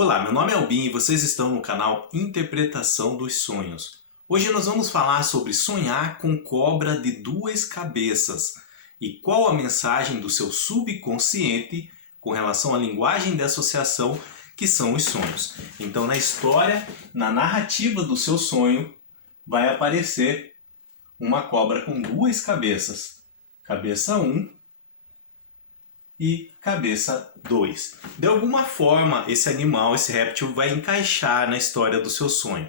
Olá, meu nome é Albin e vocês estão no canal Interpretação dos Sonhos. Hoje nós vamos falar sobre sonhar com cobra de duas cabeças e qual a mensagem do seu subconsciente com relação à linguagem de associação que são os sonhos. Então na história, na narrativa do seu sonho, vai aparecer uma cobra com duas cabeças. Cabeça 1 e cabeça 2. De alguma forma, esse animal, esse réptil, vai encaixar na história do seu sonho.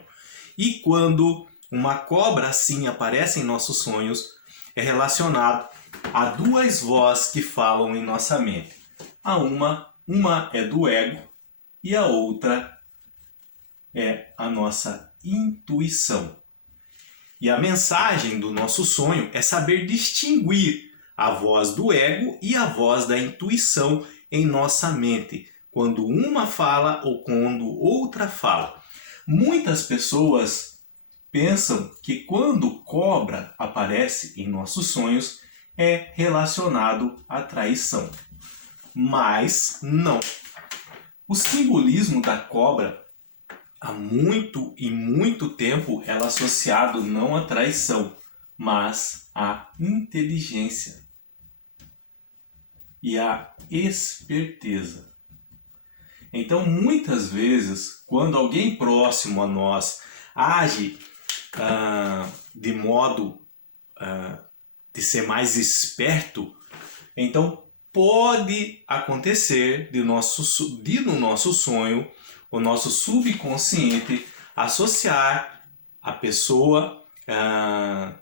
E quando uma cobra assim aparece em nossos sonhos, é relacionado a duas vozes que falam em nossa mente. Uma é do ego e a outra é a nossa intuição. E a mensagem do nosso sonho é saber distinguir a voz do ego e a voz da intuição em nossa mente, quando uma fala ou quando outra fala. Muitas pessoas pensam que quando cobra aparece em nossos sonhos é relacionado à traição. Mas não. O simbolismo da cobra, há muito tempo, ela é associado não à traição, mas à inteligência e a esperteza. Então, muitas vezes, quando alguém próximo a nós age de modo de ser mais esperto, então pode acontecer no nosso sonho, o nosso subconsciente associar a pessoa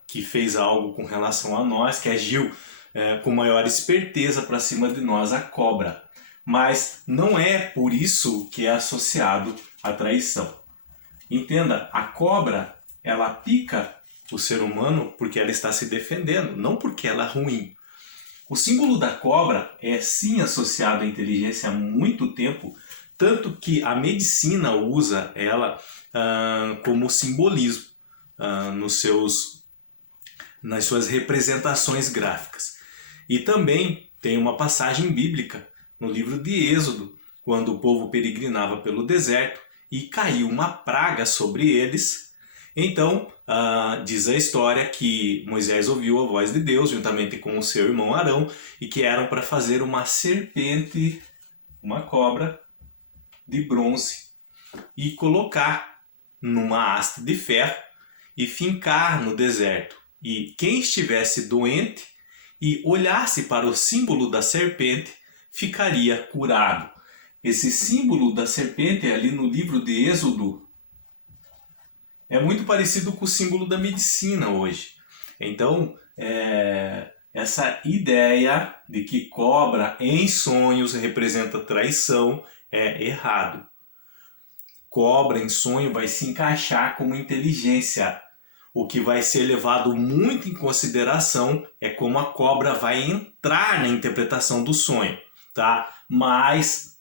que fez algo com relação a nós, que agiu com maior esperteza para cima de nós, a cobra. Mas não é por isso que é associado à traição. Entenda, a cobra, ela pica o ser humano porque ela está se defendendo, não porque ela é ruim. O símbolo da cobra é sim associado à inteligência há muito tempo, tanto que a medicina usa ela como simbolismo nas suas representações gráficas. E também tem uma passagem bíblica no livro de Êxodo, quando o povo peregrinava pelo deserto e caiu uma praga sobre eles. Então, diz a história que Moisés ouviu a voz de Deus juntamente com o seu irmão Arão e que eram para fazer uma serpente, uma cobra de bronze e colocar numa haste de ferro e fincar no deserto. E quem estivesse doente e olhasse para o símbolo da serpente, ficaria curado. Esse símbolo da serpente ali no livro de Êxodo é muito parecido com o símbolo da medicina hoje. Então, essa ideia de que cobra em sonhos representa traição é errado. Cobra em sonho vai se encaixar como inteligência. O que vai ser levado muito em consideração é como a cobra vai entrar na interpretação do sonho, tá? Mas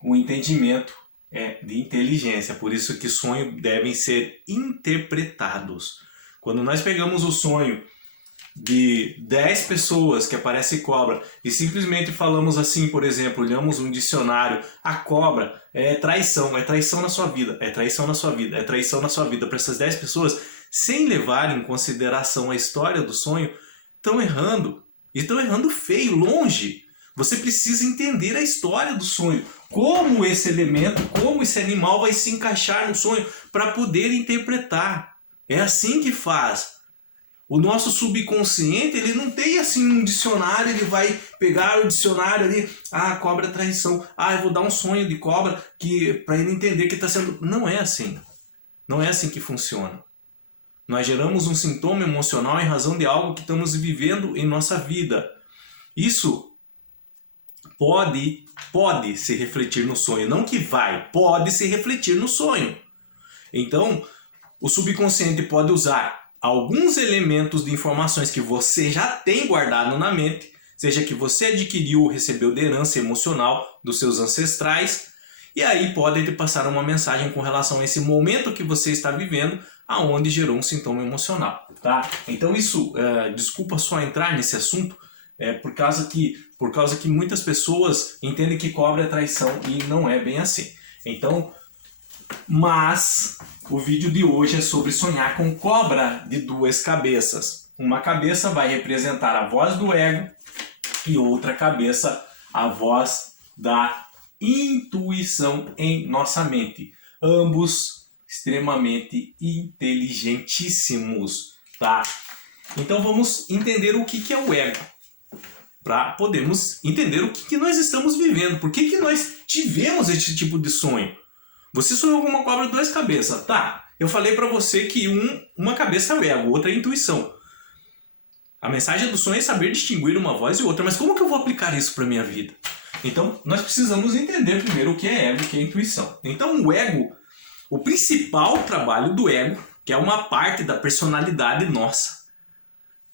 o entendimento é de inteligência, por isso que sonhos devem ser interpretados. Quando nós pegamos o sonho de 10 pessoas que aparece cobra e simplesmente falamos assim, por exemplo, olhamos um dicionário, a cobra é traição na sua vida, é traição na sua vida, é traição na sua vida, para essas 10 pessoas, sem levar em consideração a história do sonho, estão errando. E estão errando feio, longe. Você precisa entender a história do sonho. Como esse elemento, como esse animal vai se encaixar no sonho para poder interpretar. É assim que faz. O nosso subconsciente, ele não tem assim um dicionário, ele vai pegar o dicionário ali, cobra é traição, eu vou dar um sonho de cobra para ele entender que está sendo... Não é assim. Não é assim que funciona. Nós geramos um sintoma emocional em razão de algo que estamos vivendo em nossa vida. Isso pode se refletir no sonho. Não que vai, pode se refletir no sonho. Então, o subconsciente pode usar alguns elementos de informações que você já tem guardado na mente, seja que você adquiriu ou recebeu de herança emocional dos seus ancestrais, e aí pode te passar uma mensagem com relação a esse momento que você está vivendo, aonde gerou um sintoma emocional, tá? Então isso, desculpa só entrar nesse assunto, por causa que muitas pessoas entendem que cobra é traição e não é bem assim. Então, mas o vídeo de hoje é sobre sonhar com cobra de duas cabeças. Uma cabeça vai representar a voz do ego e outra cabeça a voz da intuição em nossa mente. Ambos extremamente inteligentíssimos, tá? Então vamos entender o que é o ego, para podermos entender o que nós estamos vivendo, por que nós tivemos esse tipo de sonho. Você sonhou com uma cobra de duas cabeças, tá? Eu falei para você que uma cabeça é o ego, outra é a intuição. A mensagem do sonho é saber distinguir uma voz e outra, mas como que eu vou aplicar isso para minha vida? Então nós precisamos entender primeiro o que é ego e o que é intuição. Então o ego, o principal trabalho do ego, que é uma parte da personalidade nossa.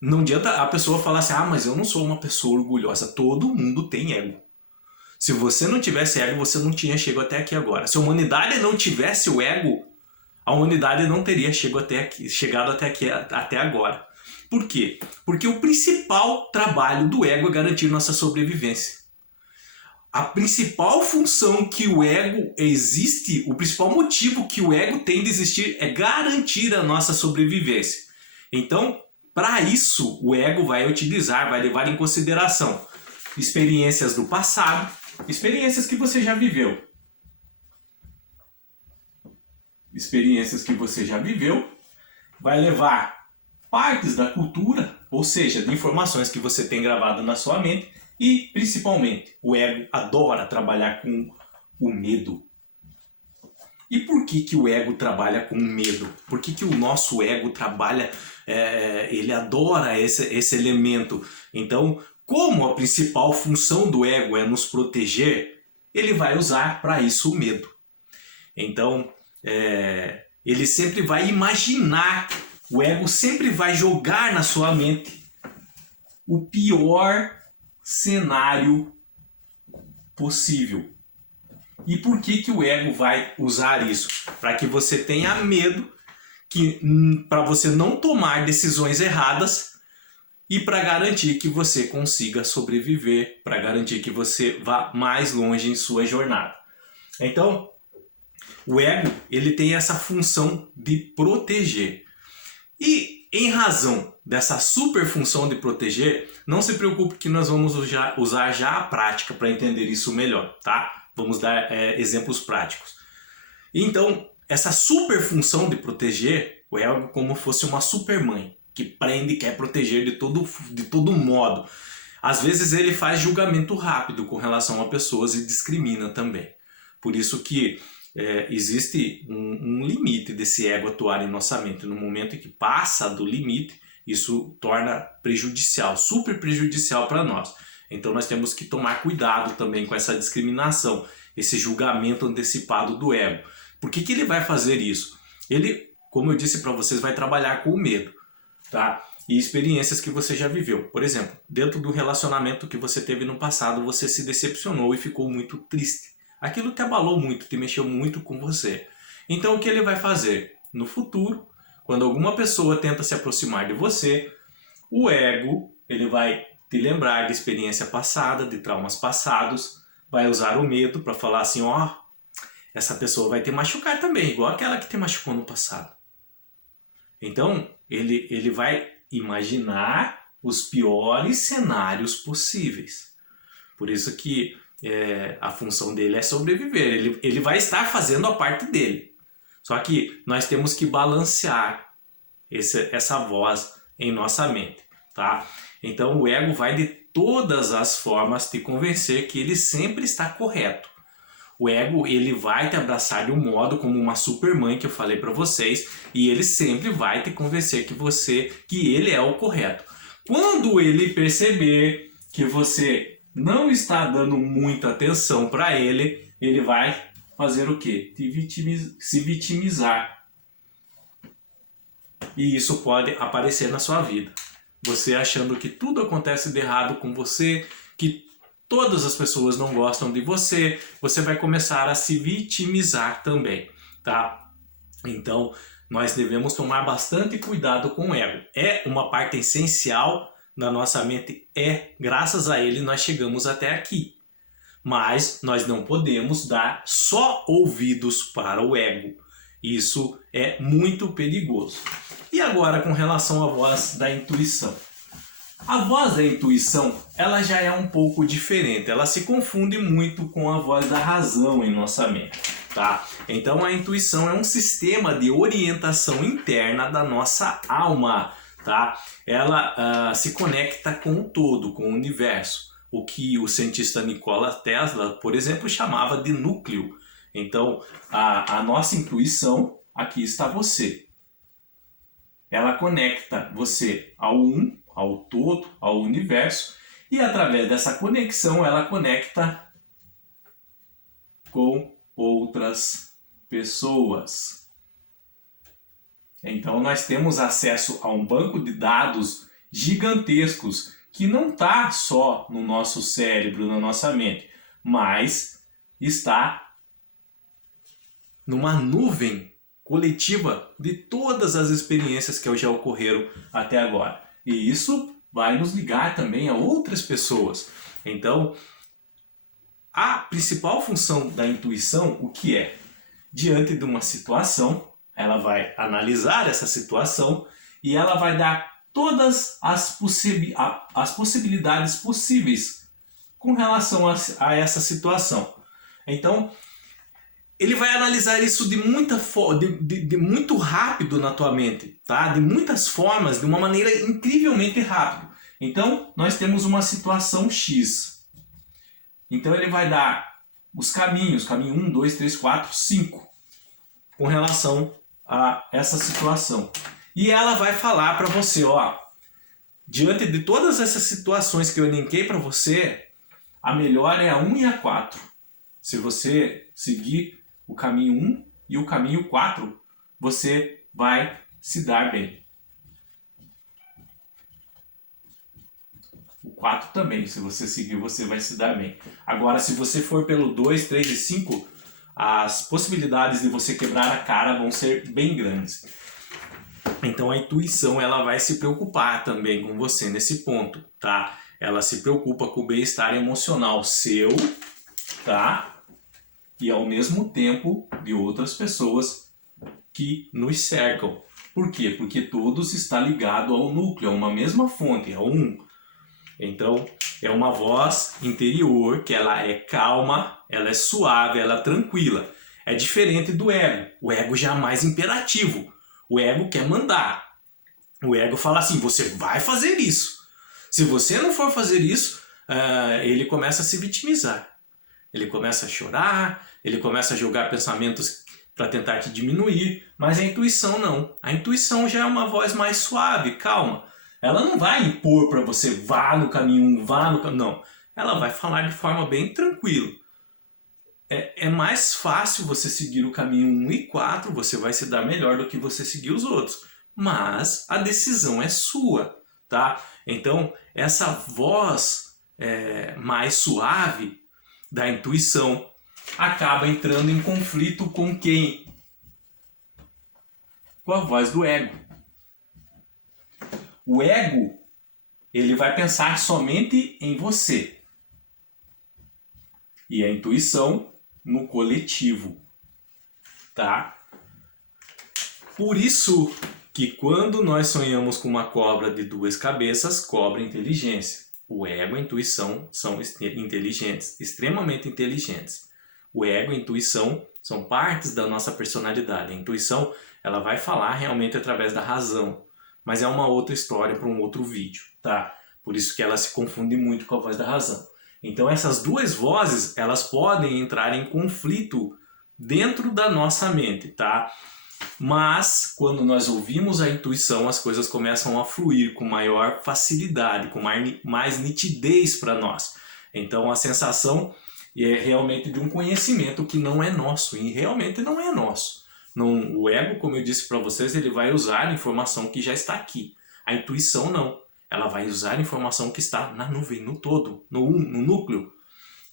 Não adianta a pessoa falar assim, mas eu não sou uma pessoa orgulhosa. Todo mundo tem ego. Se você não tivesse ego, você não tinha chegado até aqui agora. Se a humanidade não tivesse o ego, a humanidade não teria chegado até aqui até agora. Por quê? Porque o principal trabalho do ego é garantir nossa sobrevivência. A principal função que o ego existe, o principal motivo que o ego tem de existir é garantir a nossa sobrevivência. Então, para isso, o ego vai utilizar, vai levar em consideração experiências do passado, experiências que você já viveu. Experiências que você já viveu, vai levar partes da cultura, ou seja, de informações que você tem gravado na sua mente, e principalmente, o ego adora trabalhar com o medo. E por que o ego trabalha com medo? Por que o nosso ego trabalha, ele adora esse elemento? Então, como a principal função do ego é nos proteger, ele vai usar para isso o medo. Então, ele sempre vai imaginar, o ego sempre vai jogar na sua mente o pior cenário possível. E por que o ego vai usar isso? Para que você tenha medo, para você não tomar decisões erradas e para garantir que você consiga sobreviver, para garantir que você vá mais longe em sua jornada. Então, o ego, ele tem essa função de proteger. E em razão dessa super função de proteger, não se preocupe que nós vamos usar já a prática para entender isso melhor, tá? Vamos dar exemplos práticos. Então, essa super função de proteger, o ego como fosse uma super mãe, que prende e quer proteger de todo modo. Às vezes ele faz julgamento rápido com relação a pessoas e discrimina também. Por isso que existe um limite desse ego atuar em nossa mente. No momento em que passa do limite, isso torna prejudicial, super prejudicial para nós. Então nós temos que tomar cuidado também com essa discriminação, esse julgamento antecipado do ego. Por que ele vai fazer isso? Ele, como eu disse para vocês, vai trabalhar com o medo, tá? E experiências que você já viveu. Por exemplo, dentro do relacionamento que você teve no passado, você se decepcionou e ficou muito triste. Aquilo te abalou muito, te mexeu muito com você. Então o que ele vai fazer? No futuro, quando alguma pessoa tenta se aproximar de você, o ego, ele vai te lembrar de experiência passada, de traumas passados, vai usar o medo para falar assim, essa pessoa vai te machucar também, igual aquela que te machucou no passado. Então, ele vai imaginar os piores cenários possíveis. Por isso que a função dele é sobreviver, ele vai estar fazendo a parte dele. Só que nós temos que balancear essa voz em nossa mente, tá? Então o ego vai de todas as formas te convencer que ele sempre está correto. O ego, ele vai te abraçar de um modo como uma supermãe que eu falei para vocês, e ele sempre vai te convencer que ele é o correto. Quando ele perceber que você não está dando muita atenção para ele, ele vai fazer o quê? Se vitimizar. E isso pode aparecer na sua vida. Você achando que tudo acontece de errado com você, que todas as pessoas não gostam de você, você vai começar a se vitimizar também, tá? Então, nós devemos tomar bastante cuidado com o ego. É uma parte essencial da nossa mente, graças a ele nós chegamos até aqui. Mas nós não podemos dar só ouvidos para o ego. Isso é muito perigoso. E agora com relação à voz da intuição. A voz da intuição, ela já é um pouco diferente. Ela se confunde muito com a voz da razão em nossa mente, tá? Então a intuição é um sistema de orientação interna da nossa alma, tá? Ela se conecta com o todo, com o universo. O que o cientista Nikola Tesla, por exemplo, chamava de núcleo. Então, a nossa intuição, aqui está você. Ela conecta você ao ao todo, ao universo, e através dessa conexão ela conecta com outras pessoas. Então nós temos acesso a um banco de dados gigantescos que não está só no nosso cérebro, na nossa mente, mas está numa nuvem coletiva de todas as experiências que já ocorreram até agora. E isso vai nos ligar também a outras pessoas. Então, a principal função da intuição, o que é? Diante de uma situação, ela vai analisar essa situação e ela vai dar todas as possibilidades possíveis com relação a essa situação. Então, ele vai analisar isso de muito rápido na tua mente, tá? De muitas formas, de uma maneira incrivelmente rápida. Então, nós temos uma situação X. Então, ele vai dar os caminho 1, 2, 3, 4, 5, com relação a essa situação. E ela vai falar para você, ó, diante de todas essas situações que eu elenquei para você, a melhor é a 1 e a 4. Se você seguir o caminho 1 e o caminho 4, você vai se dar bem. O 4 também, se você seguir, você vai se dar bem. Agora, se você for pelo 2, 3 e 5, as possibilidades de você quebrar a cara vão ser bem grandes. Então a intuição, ela vai se preocupar também com você nesse ponto, tá? Ela se preocupa com o bem-estar emocional seu, tá? E ao mesmo tempo de outras pessoas que nos cercam. Por quê? Porque todos estão ligados ao núcleo, a uma mesma fonte, ao um. Então, é uma voz interior que ela é calma, ela é suave, ela é tranquila. É diferente do ego. O ego já é mais imperativo. O ego quer mandar. O ego fala assim, você vai fazer isso. Se você não for fazer isso, ele começa a se vitimizar. Ele começa a chorar, ele começa a jogar pensamentos para tentar te diminuir, mas a intuição não. A intuição já é uma voz mais suave, calma. Ela não vai impor para você, vá no caminho 1, vá no caminho... Não, ela vai falar de forma bem tranquila. É mais fácil você seguir o caminho 1 e 4, você vai se dar melhor do que você seguir os outros. Mas a decisão é sua, tá? Então, essa voz mais suave da intuição acaba entrando em conflito com quem? Com a voz do ego. O ego, ele vai pensar somente em você. E a intuição no coletivo, tá? Por isso que quando nós sonhamos com uma cobra de 2 cabeças, cobra inteligência. O ego e a intuição são inteligentes, extremamente inteligentes. O ego e a intuição são partes da nossa personalidade. A intuição, ela vai falar realmente através da razão, mas é uma outra história para um outro vídeo, tá? Por isso que ela se confunde muito com a voz da razão. Então essas duas vozes, elas podem entrar em conflito dentro da nossa mente, tá? Mas quando nós ouvimos a intuição, as coisas começam a fluir com maior facilidade, com mais nitidez para nós. Então a sensação é realmente de um conhecimento que não é nosso, e realmente não é nosso. Não, o ego, como eu disse para vocês, ele vai usar a informação que já está aqui. A intuição não. Ela vai usar a informação que está na nuvem, no todo, no núcleo.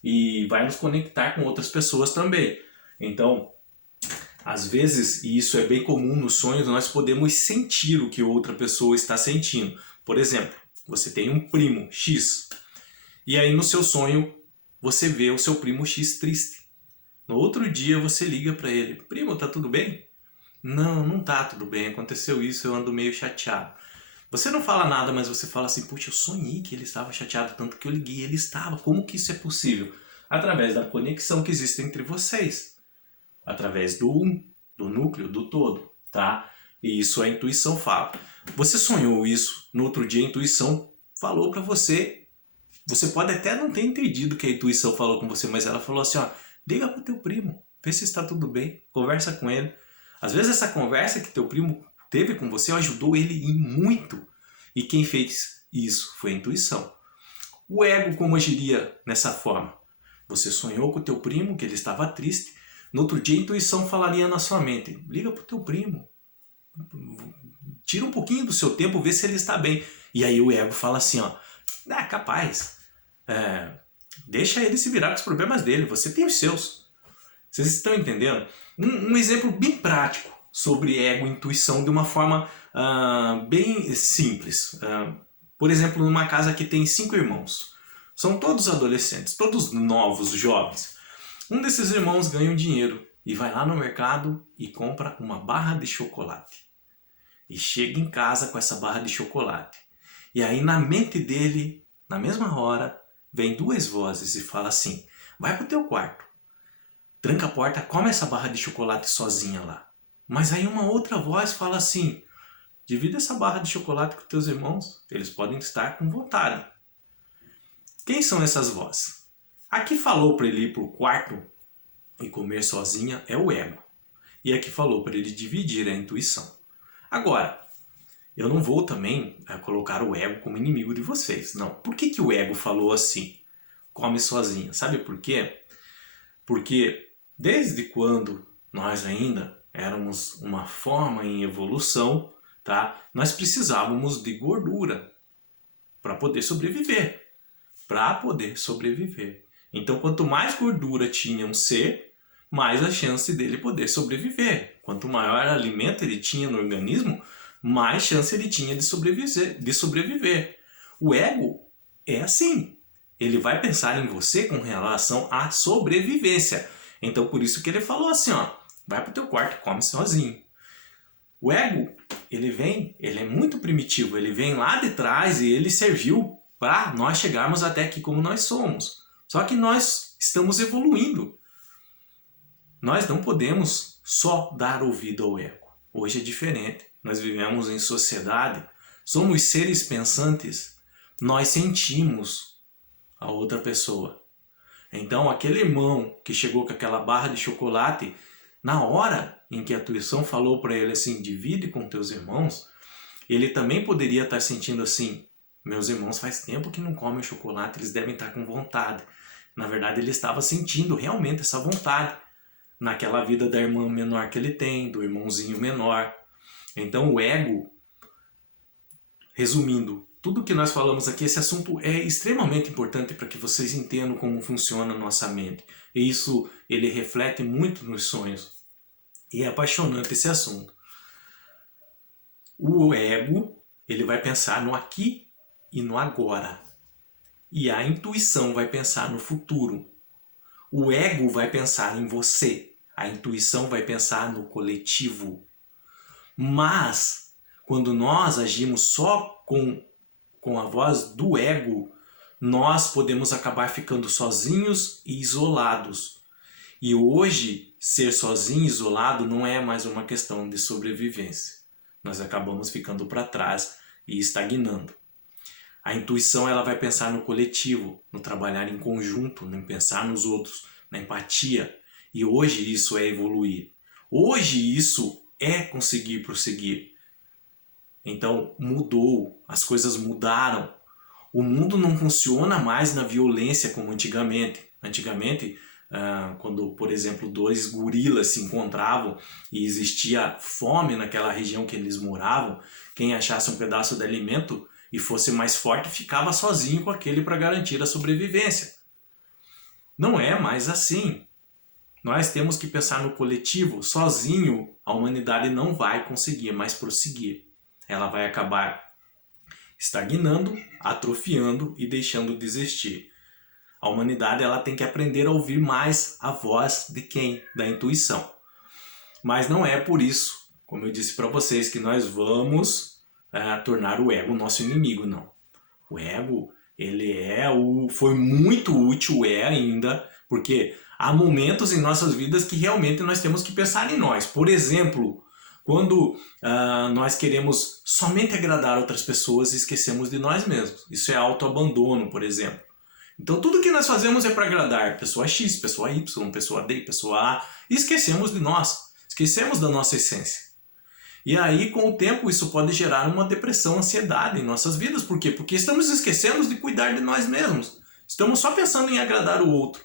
E vai nos conectar com outras pessoas também. Então, às vezes, e isso é bem comum nos sonhos, nós podemos sentir o que outra pessoa está sentindo. Por exemplo, você tem um primo X. E aí no seu sonho, você vê o seu primo X triste. No outro dia você liga para ele: primo, tá tudo bem? Não, não tá tudo bem, aconteceu isso, eu ando meio chateado. Você não fala nada, mas você fala assim: puxa, eu sonhei que ele estava chateado, tanto que eu liguei, ele estava. Como que isso é possível? Através da conexão que existe entre vocês. Através do do núcleo, do todo, tá? E isso a intuição fala. Você sonhou isso, no outro dia a intuição falou para você. Você pode até não ter entendido que a intuição falou com você, mas ela falou assim, ó, liga pro teu primo, vê se está tudo bem, conversa com ele. Às vezes essa conversa que teu primo teve com você ajudou ele em muito. E quem fez isso foi a intuição. O ego como agiria nessa forma? Você sonhou com o teu primo, que ele estava triste. No outro dia a intuição falaria na sua mente, liga pro teu primo. Tira um pouquinho do seu tempo, vê se ele está bem. E aí o ego fala assim, ó, capaz, deixa ele se virar com os problemas dele, você tem os seus. Vocês estão entendendo? Um exemplo bem prático sobre ego e intuição de uma forma bem simples. Por exemplo, numa casa que tem 5 irmãos. São todos adolescentes, todos novos, jovens. Um desses irmãos ganha um dinheiro e vai lá no mercado e compra uma barra de chocolate. E chega em casa com essa barra de chocolate. E aí na mente dele, na mesma hora, vem 2 vozes e fala assim, vai pro teu quarto, tranca a porta, come essa barra de chocolate sozinha lá. Mas aí uma outra voz fala assim, divide essa barra de chocolate com teus irmãos, eles podem estar com vontade. Quem são essas vozes? A que falou para ele ir pro quarto e comer sozinha é o ego. E a que falou para ele dividir é a intuição. Agora, eu não vou também colocar o ego como inimigo de vocês. Não. Por que o ego falou assim? Come sozinha. Sabe por quê? Porque desde quando nós ainda éramos uma forma em evolução, tá? Nós precisávamos de gordura para poder sobreviver. Então, quanto mais gordura tinha um ser, mais a chance dele poder sobreviver. Quanto maior alimento ele tinha no organismo, mais chance ele tinha de sobreviver. O ego é assim. Ele vai pensar em você com relação à sobrevivência. Então, por isso que ele falou assim, ó, vai pro teu quarto e come sozinho. O ego, ele é muito primitivo, ele vem lá de trás e ele serviu para nós chegarmos até aqui como nós somos. Só que nós estamos evoluindo. Nós não podemos só dar ouvido ao ego. Hoje é diferente. Nós vivemos em sociedade, somos seres pensantes, nós sentimos a outra pessoa. Então aquele irmão que chegou com aquela barra de chocolate, na hora em que a intuição falou para ele assim, divide com teus irmãos, ele também poderia estar sentindo assim, meus irmãos faz tempo que não comem chocolate, eles devem estar com vontade. Na verdade ele estava sentindo realmente essa vontade, naquela vida da irmã menor que ele tem, do irmãozinho menor. Então o ego, resumindo, tudo que nós falamos aqui, esse assunto é extremamente importante para que vocês entendam como funciona a nossa mente. E isso, ele reflete muito nos sonhos. E é apaixonante esse assunto. O ego, ele vai pensar no aqui e no agora. E a intuição vai pensar no futuro. O ego vai pensar em você. A intuição vai pensar no coletivo. Mas, quando nós agimos só com a voz do ego, nós podemos acabar ficando sozinhos e isolados. E hoje, ser sozinho e isolado não é mais uma questão de sobrevivência. Nós acabamos ficando para trás e estagnando. A intuição ela vai pensar no coletivo, no trabalhar em conjunto, no pensar nos outros, na empatia. E hoje isso é evoluir. Hoje isso é conseguir prosseguir. Então mudou, as coisas mudaram. O mundo não funciona mais na violência como antigamente. Antigamente, quando, por exemplo, 2 gorilas se encontravam e existia fome naquela região que eles moravam, quem achasse um pedaço de alimento e fosse mais forte ficava sozinho com aquele para garantir a sobrevivência. Não é mais assim. Nós temos que pensar no coletivo. Sozinho, a humanidade não vai conseguir mais prosseguir. Ela vai acabar estagnando, atrofiando e deixando de existir. A humanidade ela tem que aprender a ouvir mais a voz de quem? Da intuição. Mas não é por isso, como eu disse para vocês, que nós vamos tornar o ego nosso inimigo, não. O ego, foi muito útil, ainda, porque há momentos em nossas vidas que realmente nós temos que pensar em nós. Por exemplo, quando nós queremos somente agradar outras pessoas e esquecemos de nós mesmos. Isso é autoabandono, por exemplo. Então tudo que nós fazemos é para agradar pessoa X, pessoa Y, pessoa D, pessoa A, e esquecemos de nós, esquecemos da nossa essência. E aí, com o tempo, isso pode gerar uma depressão, ansiedade em nossas vidas. Por quê? Porque estamos esquecendo de cuidar de nós mesmos. Estamos só pensando em agradar o outro.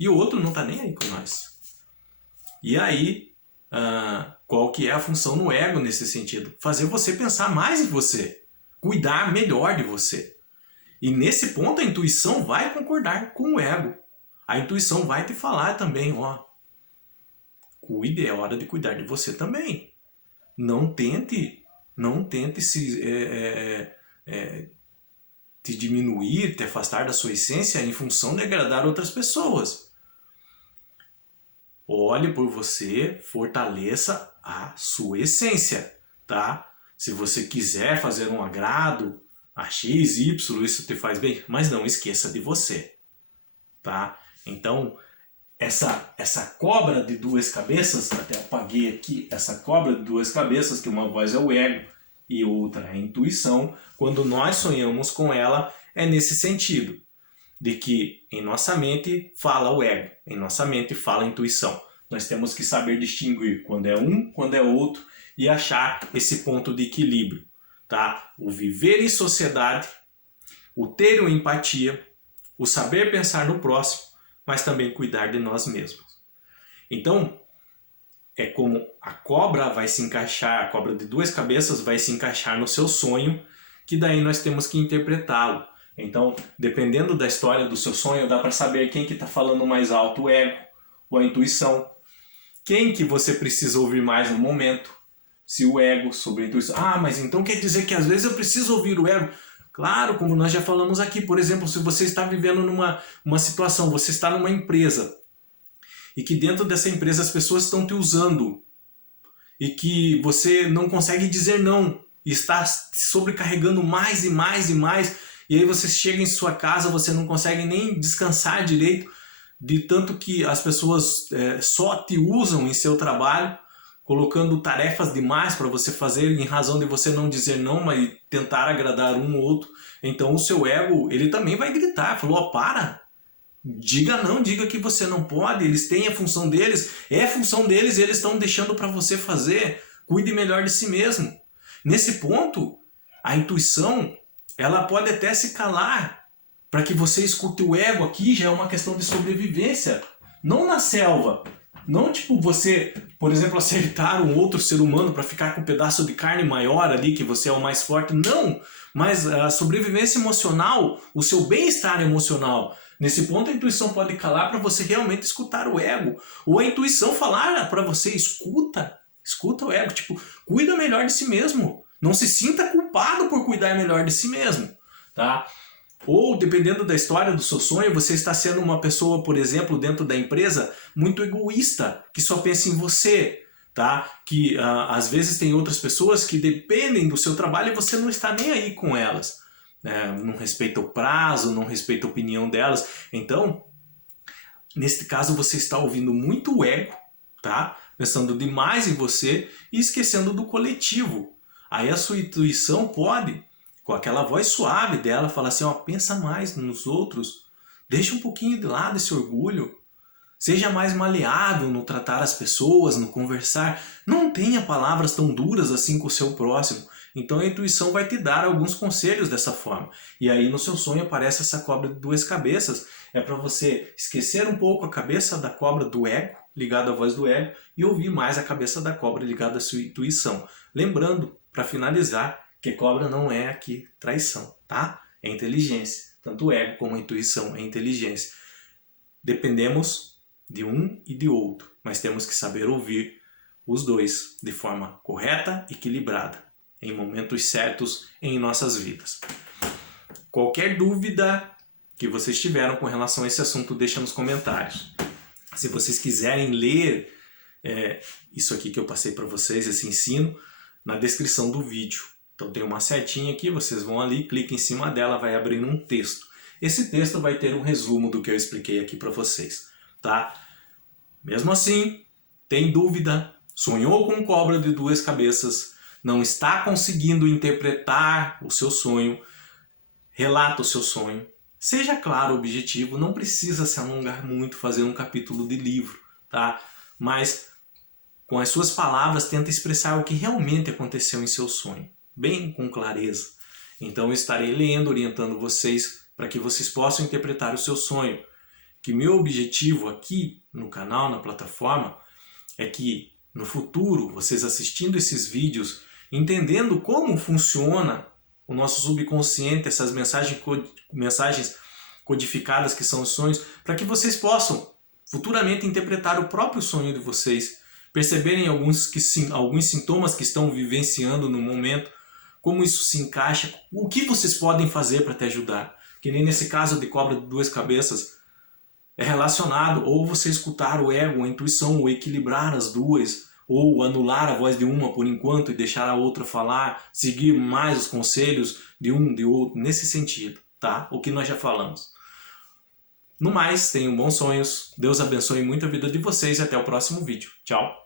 E o outro não está nem aí com nós. E aí, qual que é a função no ego nesse sentido? Fazer você pensar mais em você. Cuidar melhor de você. E nesse ponto a intuição vai concordar com o ego. A intuição vai te falar também, ó. Cuide, é hora de cuidar de você também. Não tente te diminuir, te afastar da sua essência em função de agradar outras pessoas. Olhe por você, fortaleça a sua essência, tá? Se você quiser fazer um agrado a X, Y, isso te faz bem, mas não esqueça de você, tá? Então, essa cobra de duas cabeças, até apaguei aqui, essa cobra de duas cabeças, que uma voz é o ego e outra é a intuição, quando nós sonhamos com ela, é nesse sentido, de que em nossa mente fala o ego, em nossa mente fala a intuição. Nós temos que saber distinguir quando é um, quando é outro, e achar esse ponto de equilíbrio, tá? O viver em sociedade, o ter uma empatia, o saber pensar no próximo, mas também cuidar de nós mesmos. Então, é como a cobra vai se encaixar, a cobra de duas cabeças vai se encaixar no seu sonho, que daí nós temos que interpretá-lo. Então, dependendo da história do seu sonho, dá para saber quem que está falando mais alto, o ego ou a intuição. Quem que você precisa ouvir mais no momento, se o ego sobre a intuição. Ah, mas então quer dizer que às vezes eu preciso ouvir o ego? Claro, como nós já falamos aqui, por exemplo, se você está vivendo numa situação, você está numa empresa e que dentro dessa empresa as pessoas estão te usando e que você não consegue dizer não e está sobrecarregando mais e mais e mais, e aí você chega em sua casa, você não consegue nem descansar direito, de tanto que as pessoas só te usam em seu trabalho, colocando tarefas demais para você fazer em razão de você não dizer não, mas tentar agradar um ou outro. Então o seu ego, ele também vai gritar, falou, ó, para, diga não, diga que você não pode, eles têm a função deles, é a função deles e eles estão deixando para você fazer, cuide melhor de si mesmo. Nesse ponto, a intuição, ela pode até se calar, para que você escute o ego aqui, já é uma questão de sobrevivência, não na selva. Não tipo você, por exemplo, acertar um outro ser humano para ficar com um pedaço de carne maior ali, que você é o mais forte. Não, mas a sobrevivência emocional, o seu bem-estar emocional. Nesse ponto a intuição pode calar para você realmente escutar o ego. Ou a intuição falar para você, escuta o ego, tipo, cuida melhor de si mesmo. Não se sinta culpado por cuidar melhor de si mesmo, tá? Ou, dependendo da história do seu sonho, você está sendo uma pessoa, por exemplo, dentro da empresa, muito egoísta, que só pensa em você, tá? Que às vezes tem outras pessoas que dependem do seu trabalho e você não está nem aí com elas. Não respeita o prazo, não respeita a opinião delas. Então, neste caso, você está ouvindo muito o ego, tá? Pensando demais em você e esquecendo do coletivo. Aí a sua intuição pode, com aquela voz suave dela, falar assim, ó, pensa mais nos outros, deixa um pouquinho de lado esse orgulho, seja mais maleável no tratar as pessoas, no conversar, não tenha palavras tão duras assim com o seu próximo. Então a intuição vai te dar alguns conselhos dessa forma. E aí no seu sonho aparece essa cobra de duas cabeças. É para você esquecer um pouco a cabeça da cobra do ego, ligada à voz do ego, e ouvir mais a cabeça da cobra ligada à sua intuição. Lembrando, para finalizar, que cobra não é aqui traição, tá? É inteligência. Tanto o ego como a intuição é inteligência. Dependemos de um e de outro, mas temos que saber ouvir os dois de forma correta e equilibrada, em momentos certos em nossas vidas. Qualquer dúvida, que vocês tiveram com relação a esse assunto, deixa nos comentários. Se vocês quiserem ler isso aqui que eu passei para vocês, esse ensino, na descrição do vídeo. Então tem uma setinha aqui, vocês vão ali, clica em cima dela, vai abrindo um texto. Esse texto vai ter um resumo do que eu expliquei aqui para vocês, tá? Mesmo assim, tem dúvida? Sonhou com cobra de 2 cabeças? Não está conseguindo interpretar o seu sonho? Relata o seu sonho. Seja claro o objetivo, não precisa se alongar muito fazendo um capítulo de livro, tá? Mas com as suas palavras tenta expressar o que realmente aconteceu em seu sonho, bem com clareza. Então eu estarei lendo, orientando vocês para que vocês possam interpretar o seu sonho. Que meu objetivo aqui no canal, na plataforma, é que no futuro, vocês assistindo esses vídeos, entendendo como funciona o nosso subconsciente, essas mensagens codificadas que são os sonhos, para que vocês possam futuramente interpretar o próprio sonho de vocês, perceberem alguns sintomas que estão vivenciando no momento, como isso se encaixa, o que vocês podem fazer para te ajudar. Que nem nesse caso de cobra de 2 cabeças, é relacionado ou você escutar o ego, a intuição, ou equilibrar as duas, ou anular a voz de uma por enquanto e deixar a outra falar, seguir mais os conselhos de um, de outro, nesse sentido, tá? O que nós já falamos. No mais, tenham bons sonhos, Deus abençoe muito a vida de vocês e até o próximo vídeo. Tchau!